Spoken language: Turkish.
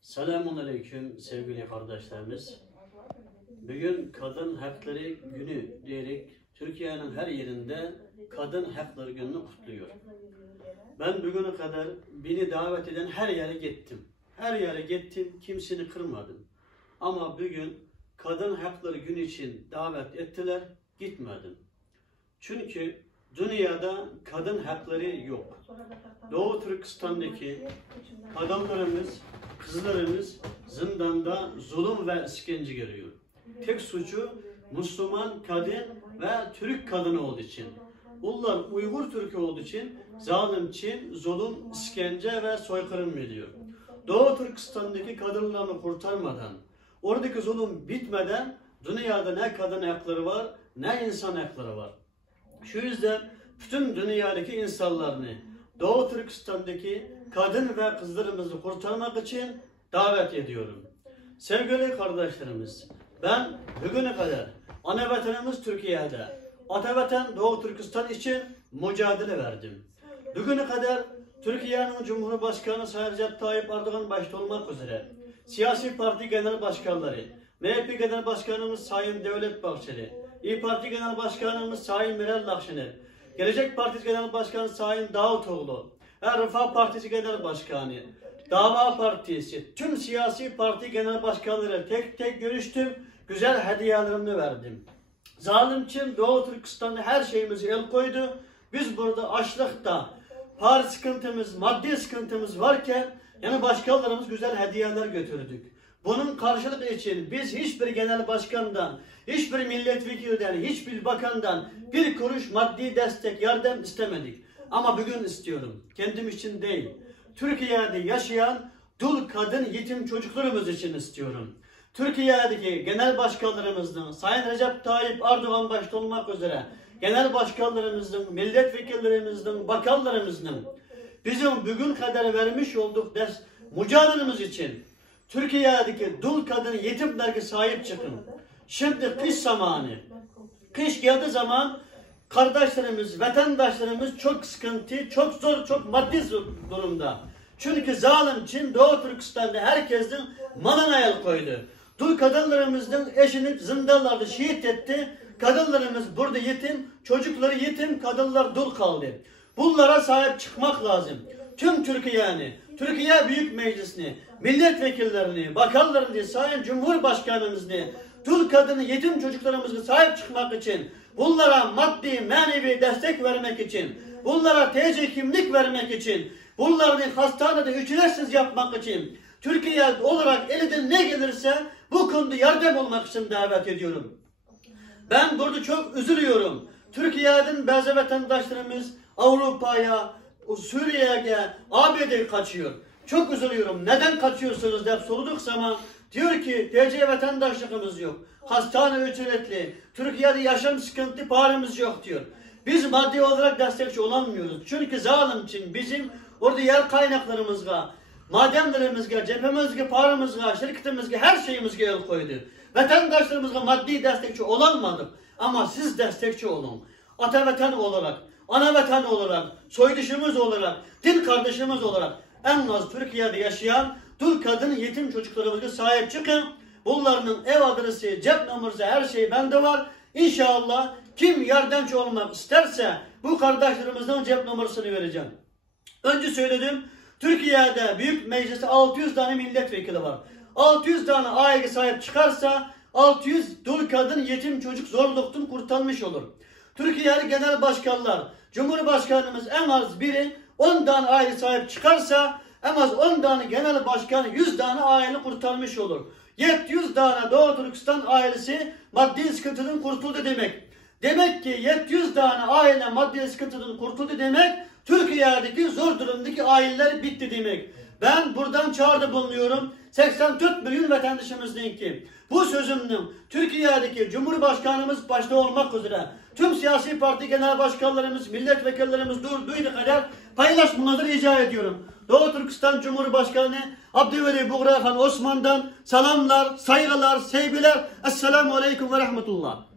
Selamun Aleyküm sevgili kardeşlerimiz. Bugün Kadın Hakları Günü diyerek Türkiye'nin her yerinde Kadın Hakları Günü'nü kutluyor. Ben bugüne kadar beni davet eden her yere gittim. Her yere gittim, kimsini kırmadım. Ama bugün Kadın Hakları Günü için davet ettiler, gitmedim. Çünkü dünyada kadın hakları yok. Doğu Türkistan'daki kadınlarımız, kızlarımız zindanda zulüm ve işkence görüyor. Tek suçu Müslüman kadın ve Türk kadını olduğu için. Onlar Uygur Türk'ü olduğu için zalim Çin, zulüm, işkence ve soykırım ediyor. Doğu Türkistan'daki kadınlarını kurtarmadan, oradaki zulüm bitmeden dünyada ne kadın hakları var, ne insan hakları var. Şu yüzden bütün dünyadaki insanlarını Doğu Türkistan'daki kadın ve kızlarımızı kurtarmak için davet ediyorum. Sevgili kardeşlerimiz, ben bugüne kadar ana vatanımız Türkiye'de, ata vatan Doğu Türkistan için mücadele verdim. Bugüne kadar Türkiye'nin Cumhurbaşkanı Sayın Recep Tayyip Erdoğan başta olmak üzere siyasi parti genel başkanları, MHP Genel Başkanımız Sayın Devlet Bahçeli, İYİ Parti Genel Başkanımız Sayın Meral Akşener, Gelecek Partisi Genel Başkanı Sayın Davutoğlu, Refah Partisi Genel Başkanı, Dava Partisi, tüm siyasi parti genel başkanları tek tek görüştüm, güzel hediyelerimi verdim. Zalim Çin, Doğu Türkistan'da her şeyimizi el koydu. Biz burada açlıkta, para sıkıntımız, maddi sıkıntımız varken yani başkalarımız güzel hediyeler götürdük. Bunun karşılığı için biz hiçbir genel başkandan, hiçbir milletvekilden, hiçbir bakandan bir kuruş maddi destek, yardım istemedik. Ama bugün istiyorum. Kendim için değil. Türkiye'de yaşayan dul kadın yetim çocuklarımız için istiyorum. Türkiye'deki genel başkanlarımızın, Sayın Recep Tayyip Erdoğan başta olmak üzere genel başkanlarımızın, milletvekillerimizin, bakanlarımızın bizim bugün kadar vermiş olduğu mücadelemiz için Türkiye'deki dul kadın yetimlerine sahip çıkın. Şimdi kış zamanı. Kış geldiği zaman kardeşlerimiz, vatandaşlarımız çok sıkıntı, çok zor, çok maddi durumda. Çünkü zalim Çin Doğu Türkistan'da herkesin malına el koydu. Dul kadınlarımızın eşini zindanlarda şehit etti. Kadınlarımız burada yetim, çocukları yetim, kadınlar dul kaldı. Bunlara sahip çıkmak lazım. Tüm Türkiye Büyük Meclisi'ni, milletvekillerini, bakanlarını, Sayın Cumhurbaşkanımızını, dul kadını, yetim çocuklarımızı sahip çıkmak için, bunlara maddi, manevi destek vermek için, bunlara TC kimlik vermek için, bunları hastanede ücretsiz yapmak için, Türkiye olarak elinden ne gelirse bu konuda yardım olmak için davet ediyorum. Ben burada çok üzülüyorum. Türkiye'den bazı vatandaşlarımız Avrupa'ya, Suriye'ye, ABD'ye kaçıyor. Çok üzülüyorum. Neden kaçıyorsunuz diye sorduk zaman diyor ki TC vatandaşlığımız yok. Hastane ücretli. Türkiye'de yaşam sıkıntı, paramız yok diyor. Biz maddi olarak destekçi olamıyoruz. Çünkü zalim için bizim orada yer kaynaklarımızga, madenlerimizge, cephemizge, paramızga, şirketimizge, her şeyimizge el koydu. Vatandaşlarımızga maddi destekçi olamadık. Ama siz destekçi olun. Ata vatan olarak, ana vatan olarak, soyduşumuz olarak, din kardeşimiz olarak en az Türkiye'de yaşayan dul kadın yetim çocuklarımıza sahip çıkın. Bunların ev adresi, cep numarası, her şey bende var. İnşallah kim yardımcı olmak isterse bu kardeşlerimizden cep numarasını vereceğim. Önce söyledim. Türkiye'de Büyük Meclis'te 600 tane milletvekili var. 600 tane aile sahip çıkarsa 600 dul kadın yetim çocuk zorluktan kurtarmış olur. Türkiye'de genel başkanlar, Cumhurbaşkanımız en az biri 10 tane aile sahip çıkarsa en az 10 tane genel başkan 100 tane aile kurtarmış olur. 700 tane Doğu Türkistan ailesi maddi sıkıntıdan kurtuldu demek. Demek ki 700 tane aile maddi sıkıntıdan kurtuldu demek, Türkiye'deki zor durumdaki aileler bitti demek. Ben buradan çağrıda bulunuyorum. 84 milyon vatandaşımızın ki bu sözümün Türkiye'deki Cumhurbaşkanımız başta olmak üzere tüm siyasi parti genel başkanlarımız, milletvekillerimiz duyduğu kadar paylaşmaları rica ediyorum. Doğu Türkistan Cumhurbaşkanı Abdülveli Buğra Han Osman'dan selamlar, saygılar, sevgiler. Esselamu Aleyküm ve Rahmetullah.